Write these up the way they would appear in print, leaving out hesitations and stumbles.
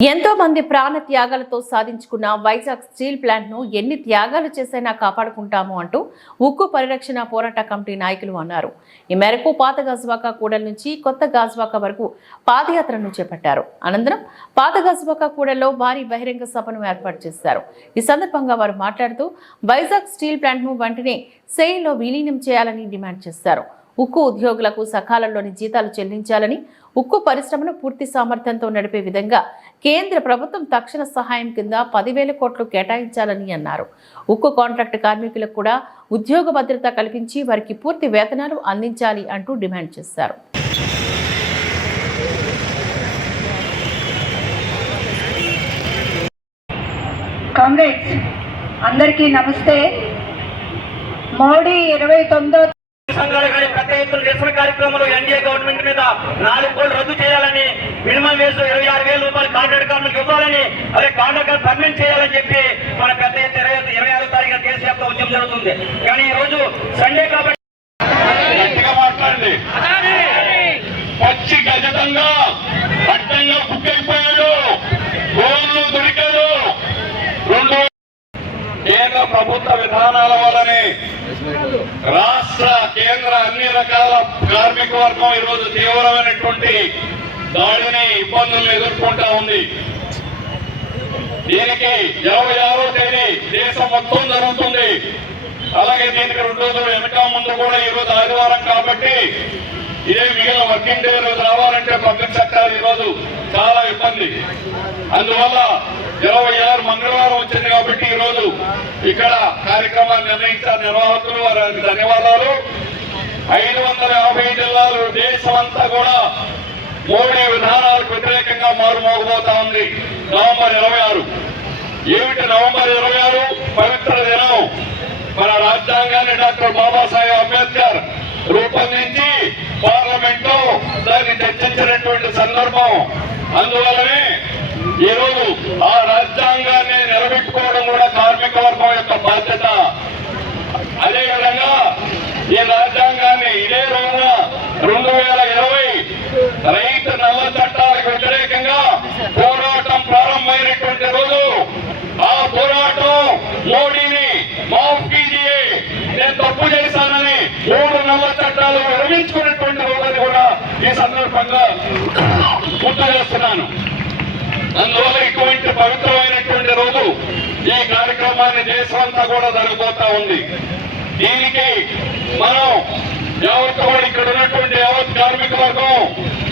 ఎంతో మంది ప్రాణ త్యాగాలతో సాధించుకున్న వైజాగ్ స్టీల్ ప్లాంట్ ను ఎన్ని త్యాగాలు చేసైనా కాపాడుకుంటాము అంటూ ఉక్కు పరిరక్షణ పోరాట కమిటీ నాయకులు అన్నారు. ఈ మేరకు పాత గాజువాక కూడలి నుంచి కొత్త గాజువాక వరకు పాదయాత్రను చేపట్టారు. అనంతరం పాత గాజువాక కూడలిలో భారీ బహిరంగ సభను ఏర్పాటు చేశారు. ఈ సందర్భంగా వారు మాట్లాడుతూ వైజాగ్ స్టీల్ ప్లాంట్ ను వెంటనే సెయిల్లో విలీనం చేయాలని డిమాండ్ చేశారు. ఉక్కు ఉద్యోగులకు సకాలంలోని జీతాలు చెల్లించాలని, ఉక్కు పరిశ్రమను పూర్తి సామర్థ్యంతో నడిపే విధంగా కేంద్ర ప్రభుత్వం తక్షణ సహాయం కింద 10,000 కోట్లు కేటాయించాలని అన్నారు. ఉక్కు కాంట్రాక్ట్ కార్మికులకు కూడా ఉద్యోగ భద్రత కల్పించి వారికి పూర్తి వేతనాలు అందించాలి అంటూ డిమాండ్ చేశారు. కాంగ్రెస్ అందరికీ నమస్తే. మోడీ 29 సంఘాలు కానీ పెద్ద ఎత్తున నిరసన కార్యక్రమాలు ఎన్డీఏ గవర్నమెంట్ మీద 4 కోట్లు రద్దు చేయాలని, మినిమం వేజ్ 26,000 రూపాయలు కాంట్రాక్ట్ కార్మికులకు ఇవ్వాలని, అదే కాంట్రాక్ట్ పర్మనెంట్ చేయాలని చెప్పి మన పెద్ద ఎత్తున 26వ తారీఖున దేశవ్యాప్త ఉద్యమం జరుగుతుంది. కానీ ఈ రోజు సండే కాబట్టి గట్టిగా మాట్లాడండి. పచ్చి గజతంగా అడ్డంగా బుక్కైపోయాడు, ఫోన్లు దొరికాడు. కేంద్ర ప్రభుత్వ విధానాల వల్లనే రాష్ట్ర కేంద్ర అన్ని రకాల కార్మిక వర్గం ఈరోజు తీవ్రమైనటువంటి దాడిని, ఇబ్బందులను ఎదుర్కొంటా ఉంది. దీనికి 26వ తేదీ దేశం మొత్తం జరుగుతుంది. అలాగే దీనికి 2 రోజులు వెనక ముందు కూడా ఈరోజు ఆదివారం కాబట్టి ఇదే మిగిలిన వర్కింగ్ డే రోజు రావాలంటే పబ్లిక్ సెక్టార్ ఈరోజు చాలా ఇబ్బంది. అందువల్ల 26 మంగళవారం వచ్చింది కాబట్టి ఈరోజు ఇక్కడ కార్యక్రమాన్ని నిర్ణయించారు నిర్వాహకులు, వారికి ధన్యవాదాలు. 550 జిల్లాలు దేశమంతా కూడా మోడీ విధానాలకు వ్యతిరేకంగా మారుమోగబోతా ఉంది. నవంబర్ 26 ఏమిటి? నవంబర్ 26 పవిత్ర దినం. మన రాజ్యాంగాన్ని డాక్టర్ బాబాసాహెబ్ అంబేద్కర్ రూపొందించి పార్లమెంట్ లో దాన్ని చర్చించినటువంటి సందర్భం. అందువల్లనే ఈ రోజు ఆ రాజ్యాంగాన్ని నిలబెట్టుకోవడం కూడా కార్మిక వర్గం యొక్క బాధ్యత. అదేవిధంగా ఈ రాజ్యాంగాన్ని ఇదే రోజున 2020 రైతు నల్ల చట్టాలకు వ్యతిరేకంగా పోరాటం ప్రారంభమైనటువంటి రోజు. ఆ పోరాటం మోడీని మాఫ్ కీజియే, నేను తప్పు చేశానని 3 నల్ల చట్టాలు విరమించుకున్నటువంటి రోజుని కూడా ఈ సందర్భంగా గుర్తు చేస్తున్నాను. అందువల్ల ఇటువంటి పవిత్రమైనటువంటి రోజు ఈ కార్యక్రమాన్ని దేశమంతా కూడా జరగబోతా ఉంది. దీనికి మనం యావత్ కూడా ఇక్కడ ఉన్నటువంటి యావత్ కార్మిక వర్గం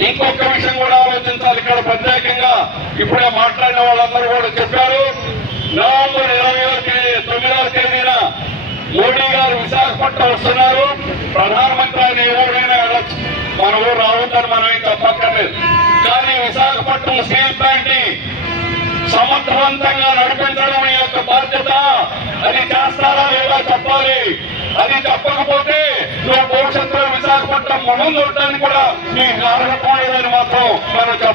ఇంకొక విషయం కూడా ఆలోచించాలి. ఇక్కడ ప్రత్యేకంగా ఇప్పుడే మాట్లాడిన వాళ్ళందరూ కూడా చెప్పారు. నవంబర్ 29వ తేదీన మోడీ గారు విశాఖపట్నం వస్తున్నారు. ప్రధానమంత్రి ఆయన ఎవరైనా వెళ్ళొచ్చు, మన ఊరు రావద్దని మనం ఏం చెప్పక్కర్లేదు. కానీ విశాఖపట్నం స్టీల్ ప్లాంట్ ని సమర్థవంతంగా నడిపించడం ఈ యొక్క బాధ్యత. అది చేస్తారా లేదా చెప్పాలి. అది చెప్పకపోతే నువ్వు భవిష్యత్తులో విశాఖపట్నం మనం చూడటానికి కూడా నీకు అర్హత లేదని మాత్రం మనం చెప్పాలి.